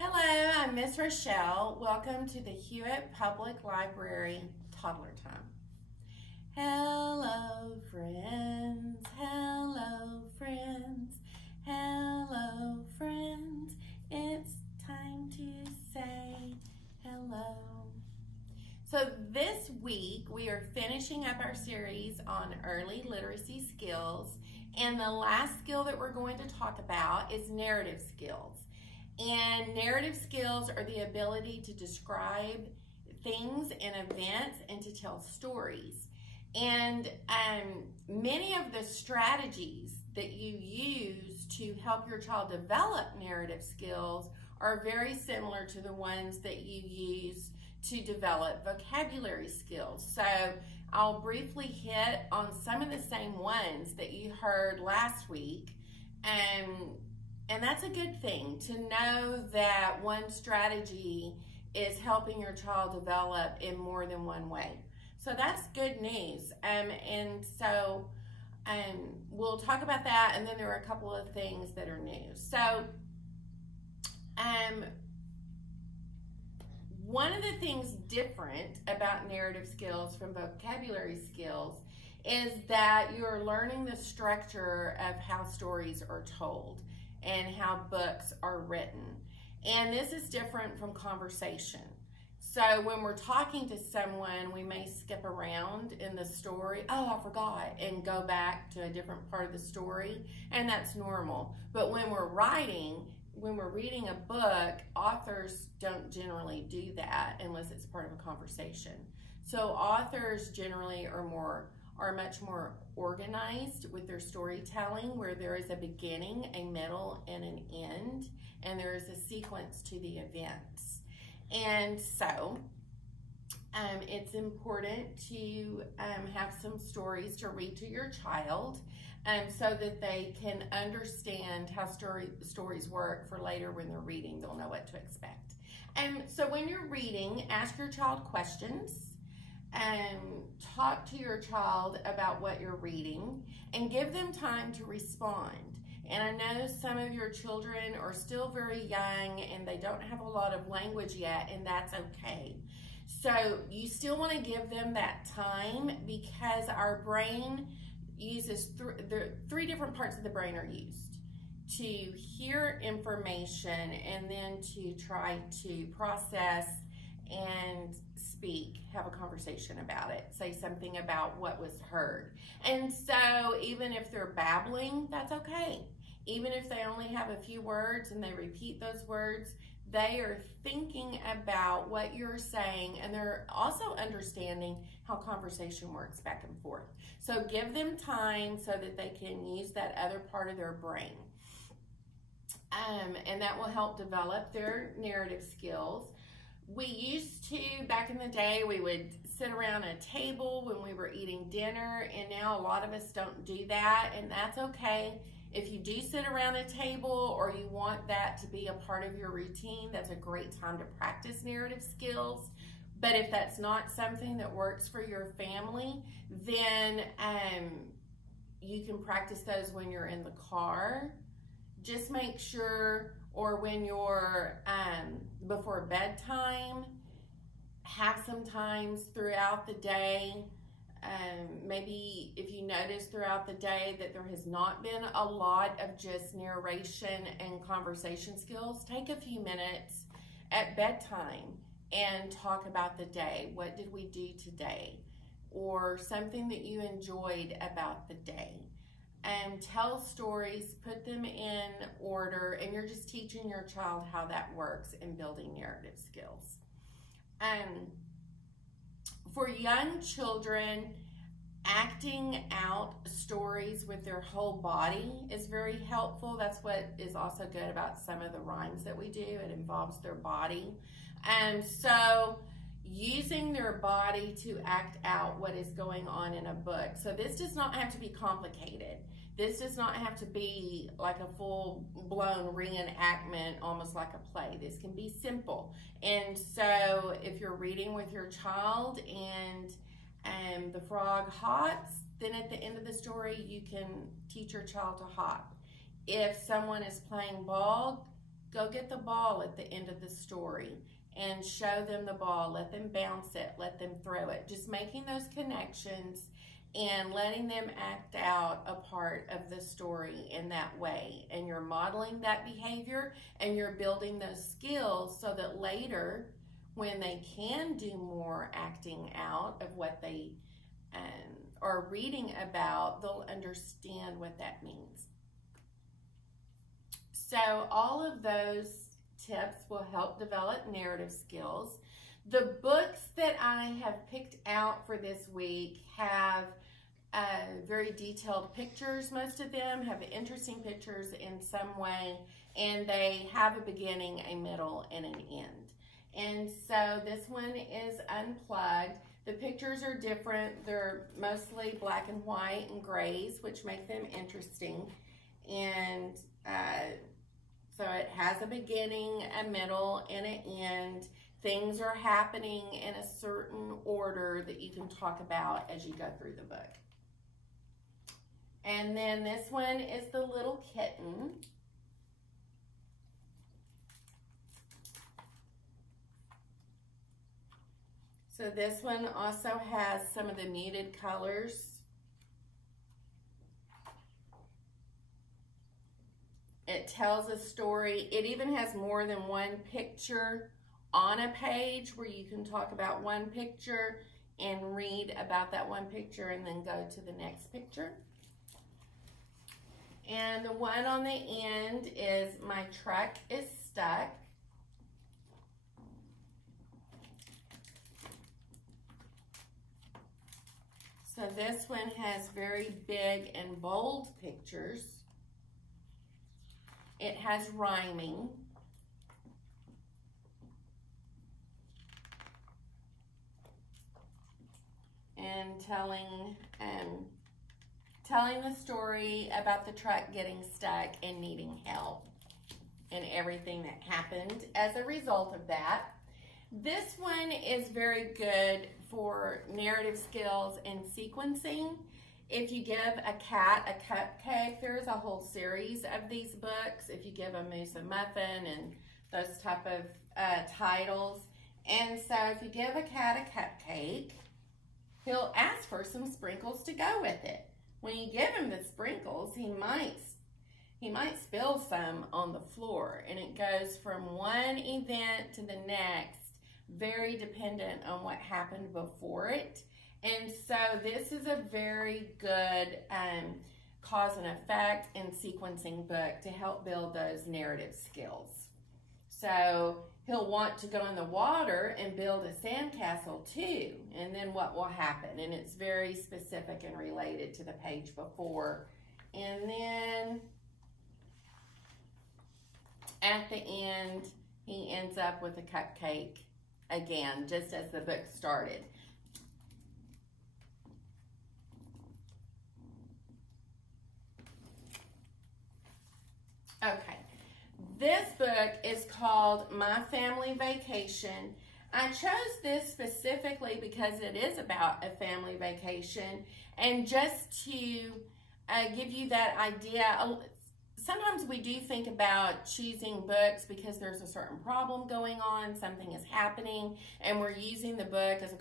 Hello, I'm Miss Rochelle. Welcome to the Hewitt Public Library Toddler Time. Hello, friends. Hello, friends. Hello, friends. It's time to say hello. So this week we are finishing up our series on early literacy skills, and the last skill that we're going to talk about is narrative skills. And narrative skills are the ability to describe things and events and to tell stories. And many of the strategies that you use to help your child develop narrative skills are very similar to the ones that you use to develop vocabulary skills. So I'll briefly hit on some of the same ones that you heard last week. And that's a good thing, to know that one strategy is helping your child develop in more than one way. So that's good news. So we'll talk about that, and then there are a couple of things that are new. So one of the things different about narrative skills from vocabulary skills is that you're learning the structure of how stories are told and how books are written. And this is different from conversation. So when we're talking to someone, we may skip around in the story, oh, I forgot, and go back to a different part of the story, and that's normal. But when we're writing, when we're reading a book, authors don't generally do that unless it's part of a conversation. So authors generally are much more organized with their storytelling, where there is a beginning, a middle, and an end, and there is a sequence to the events. And so it's important to have some stories to read to your child so that they can understand how stories work for later when they're reading. They'll know what to expect. And so when you're reading, ask your child questions. Talk to your child about what you're reading and give them time to respond. And I know some of your children are still very young and they don't have a lot of language yet, and that's okay. So you still want to give them that time, because our brain uses three different parts of the brain are used: to hear information and then to try to process and speak, have a conversation about it, say something about what was heard. And so even if they're babbling, that's okay. Even if they only have a few words and they repeat those words, they are thinking about what you're saying, and they're also understanding how conversation works back and forth. So give them time so that they can use that other part of their brain. And that will help develop their narrative skills. We used to, back in the day, we would sit around a table when we were eating dinner, and now a lot of us don't do that, and that's okay. If you do sit around a table or you want that to be a part of your routine, that's a great time to practice narrative skills. But if that's not something that works for your family, then you can practice those when you're in the car. Just make sure, or when you're before bedtime, have some times throughout the day. Maybe if you notice throughout the day that there has not been a lot of just narration and conversation skills, take a few minutes at bedtime and talk about the day. What did we do today? Or something that you enjoyed about the day. And tell stories, put them in order, and you're just teaching your child how that works in building narrative skills. For young children, acting out stories with their whole body is very helpful. That's what is also good about some of the rhymes that we do. It involves their body. So using their body to act out what is going on in a book. So this does not have to be complicated. This does not have to be like a full-blown reenactment, almost like a play. This can be simple. And so if you're reading with your child and the frog hops, then at the end of the story, you can teach your child to hop. If someone is playing ball, Go get the ball at the end of the story and show them the ball. Let them bounce it. Let them throw it. Just making those connections and letting them act out a part of the story in that way. And you're modeling that behavior and you're building those skills so that later, when they can do more acting out of what they are reading about, they'll understand what that means. So all of those tips will help develop narrative skills. The books that I have picked out for this week have very detailed pictures. Most of them have interesting pictures in some way, and they have a beginning, a middle, and an end. And so this one is unplugged. The pictures are different. They're mostly black and white and grays, which make them interesting. And so it has a beginning, a middle, and an end. Things are happening in a certain order that you can talk about as you go through the book. And then this one is the Little Kitten. So this one also has some of the muted colors. It tells a story. It even has more than one picture on a page where you can talk about one picture and read about that one picture and then go to the next picture. And the one on the end is My Truck is Stuck. So this one has very big and bold pictures. It has rhyming. And telling the story about the truck getting stuck and needing help and everything that happened as a result of that. This one is very good for narrative skills and sequencing. If you give a cat a cupcake, there's a whole series of these books. If you give a moose a muffin and those type of titles. And so if you give a cat a cupcake, he'll ask for some sprinkles to go with it. When you give him the sprinkles, he might spill some on the floor, and it goes from one event to the next, very dependent on what happened before it. And so this is a very good cause and effect and sequencing book to help build those narrative skills. So he'll want to go in the water and build a sandcastle too, and then what will happen? And it's very specific and related to the page before. And then at the end, he ends up with a cupcake again, just as the book started. Okay. This book is called My Family Vacation. I chose this specifically because it is about a family vacation, and just to give you that idea, sometimes we do think about choosing books because there's a certain problem going on, something is happening, and we're using the book as a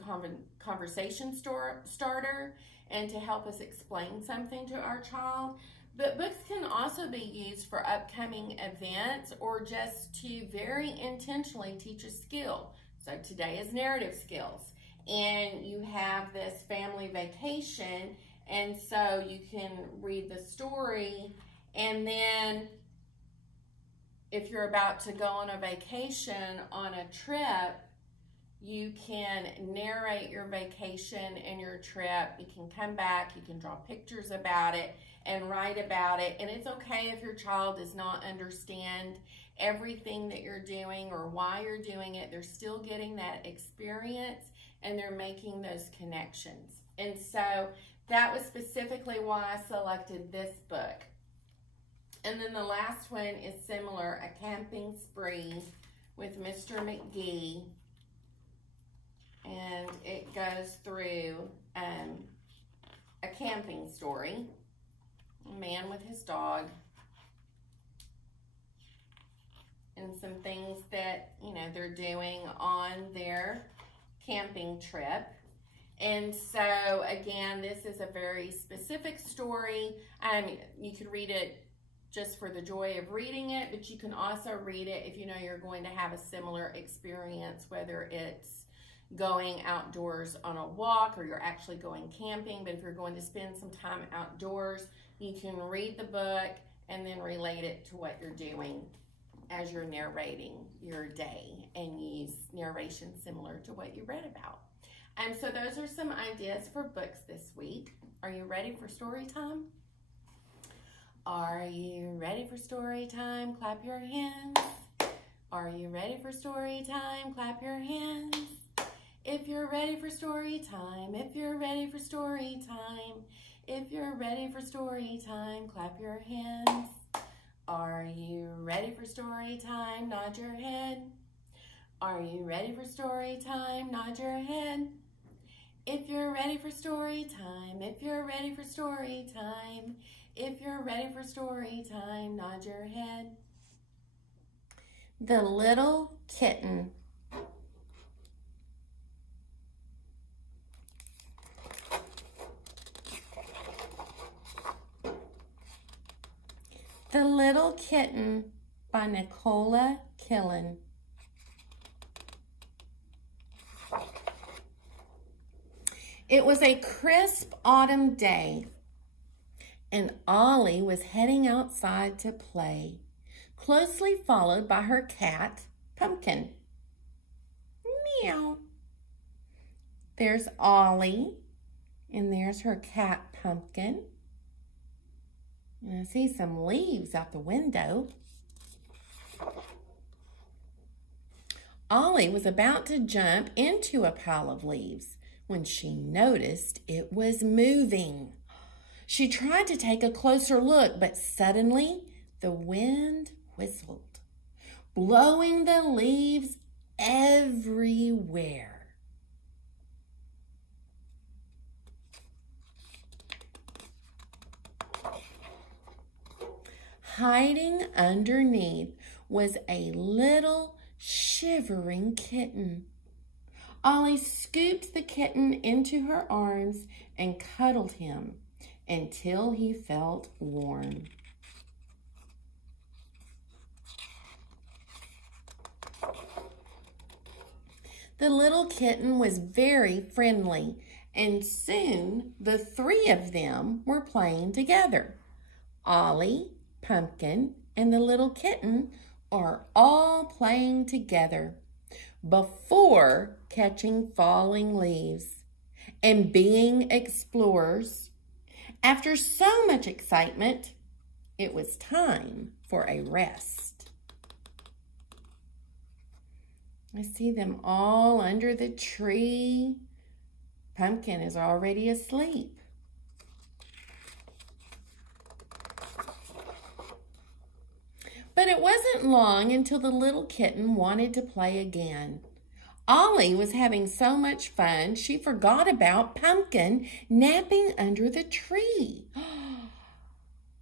conversation starter and to help us explain something to our child. But books can also be used for upcoming events or just to very intentionally teach a skill. So today is narrative skills. And you have this family vacation, and so you can read the story, and then if you're about to go on a vacation on a trip, you can narrate your vacation and your trip. You can come back, you can draw pictures about it and write about it. And it's okay if your child does not understand everything that you're doing or why you're doing it. They're still getting that experience and they're making those connections. And so that was specifically why I selected this book. And then the last one is similar, A Camping Spree with Mr. McGee. And it goes through a camping story, a man with his dog. And they're doing on their camping trip. And so, again, this is a very specific story. You could read it just for the joy of reading it, but you can also read it if you know you're going to have a similar experience, whether it's going outdoors on a walk or you're actually going camping. But if you're going to spend some time outdoors, you can read the book and then relate it to what you're doing as you're narrating your day and use narration similar to what you read about. So those are some ideas for books this week. Are you ready for story time? Are you ready for story time? Clap your hands. Are you ready for story time? Clap your hands. If you're ready for story time, if you're ready for story time, if you're ready for story time, clap your hands. Are you ready for story time? Nod your head. Are you ready for story time? Nod your head. If you're ready for story time, if you're ready for story time, if you're ready for story time, nod your head. The Little Kitten. The Little Kitten by Nicola Killen. It was a crisp autumn day, and Ollie was heading outside to play, closely followed by her cat, Pumpkin. Meow. There's Ollie, and there's her cat, Pumpkin. And I see some leaves out the window. Ollie was about to jump into a pile of leaves when she noticed it was moving. She tried to take a closer look, but suddenly the wind whistled, blowing the leaves everywhere. Hiding underneath was a little shivering kitten. Ollie scooped the kitten into her arms and cuddled him until he felt warm. The little kitten was very friendly, and soon the three of them were playing together. Ollie, Pumpkin, and the little kitten are all playing together before catching falling leaves and being explorers. After so much excitement, it was time for a rest. I see them all under the tree. Pumpkin is already asleep. But it wasn't long until the little kitten wanted to play again. Ollie was having so much fun, she forgot about Pumpkin napping under the tree.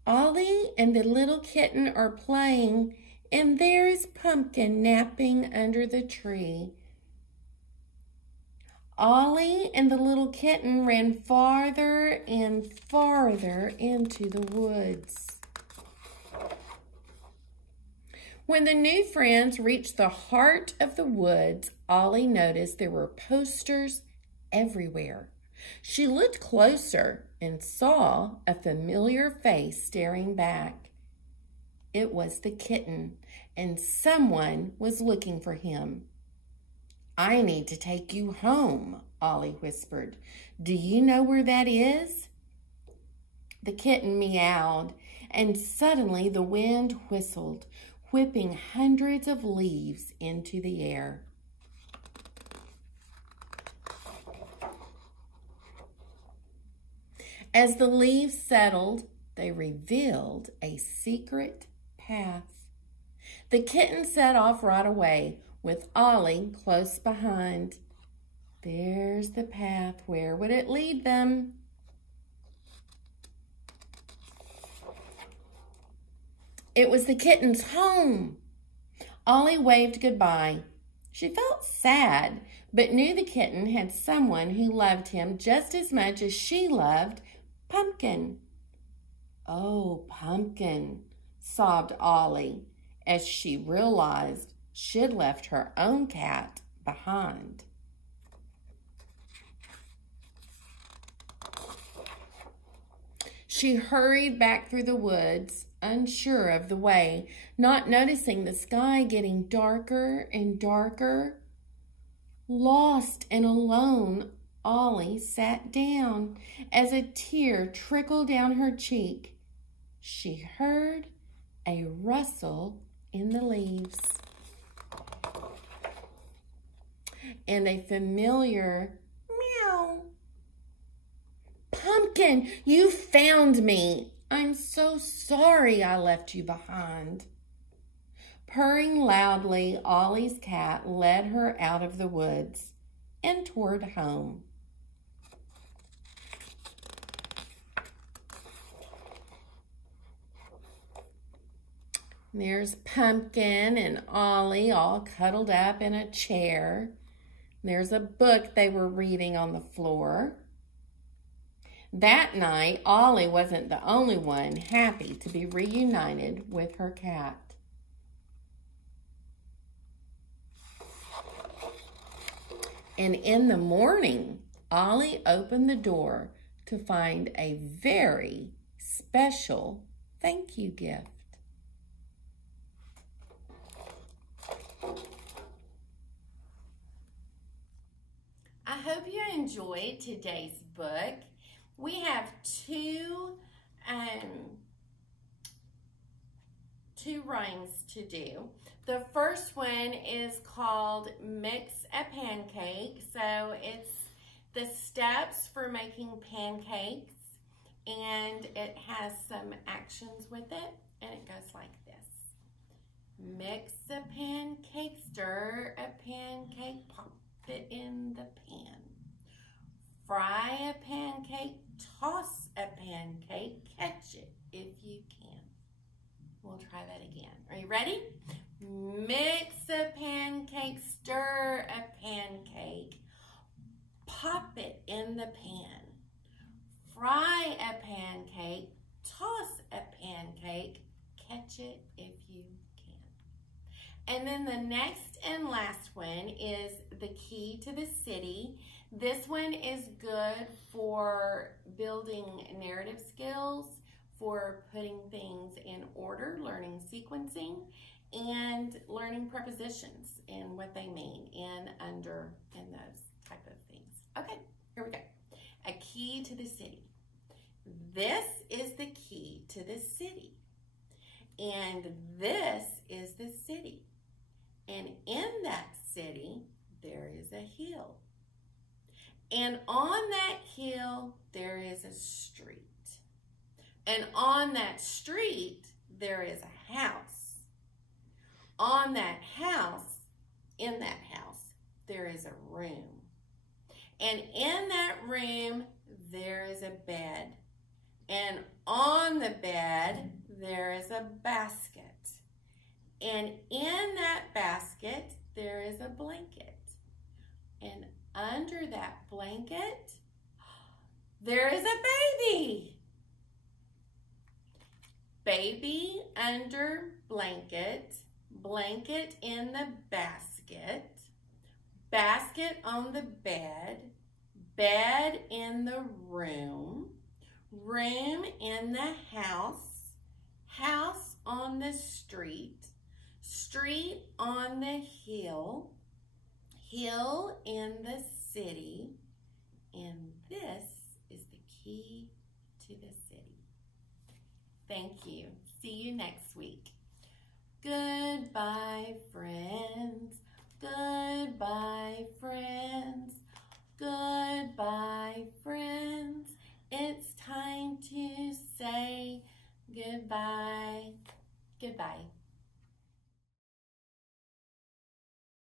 Ollie and the little kitten are playing, and there is Pumpkin napping under the tree. Ollie and the little kitten ran farther and farther into the woods. When the new friends reached the heart of the woods, Ollie noticed there were posters everywhere. She looked closer and saw a familiar face staring back. It was the kitten, and someone was looking for him. "I need to take you home," Ollie whispered. "Do you know where that is?" The kitten meowed, and suddenly the wind whistled, whipping hundreds of leaves into the air. As the leaves settled, they revealed a secret path. The kitten set off right away, with Ollie close behind. There's the path. Where would it lead them? It was the kitten's home. Ollie waved goodbye. She felt sad, but knew the kitten had someone who loved him just as much as she loved Pumpkin. "Oh, Pumpkin," sobbed Ollie as she realized she'd left her own cat behind. She hurried back through the woods, unsure of the way, not noticing the sky getting darker and darker. Lost and alone, Ollie sat down. As a tear trickled down her cheek, she heard a rustle in the leaves and a familiar meow. "Pumpkin, you found me. I'm so sorry I left you behind." Purring loudly, Ollie's cat led her out of the woods and toward home. There's Pumpkin and Ollie all cuddled up in a chair. There's a book they were reading on the floor. That night, Ollie wasn't the only one happy to be reunited with her cat. And in the morning, Ollie opened the door to find a very special thank you gift. I hope you enjoyed today's book. We have two rhymes to do. The first one is called Mix a Pancake. So it's the steps for making pancakes, and it has some actions with it, and it goes like this. Mix a pancake, stir a pancake, pop it in the pan. Fry a pancake, toss a pancake, catch it if you can. We'll try that again. Are you ready? Mix a pancake, stir a pancake, pop it in the pan. Fry a pancake, toss a pancake, catch it if you can. And then the next and last one is the key to the city. This one is good for building narrative skills, for putting things in order, learning sequencing, and learning prepositions and what they mean in, under, and those type of things. Okay, here we go. A key to the city. This is the key to the city. And this is the city. And in that city, there is a hill. And on that hill, there is a street. And on that street, there is a house. On that house, in that house, there is a room. And in that room, there is a bed. And on the bed, there is a basket. And in that basket, there is a blanket. And under that blanket, there is a baby. Baby under blanket, blanket in the basket, basket on the bed, bed in the room, room in the house, house on the street, street on the hill, hill in the city, and this is the key to the city. Thank you. See you next week. Goodbye, friends. Goodbye, friends.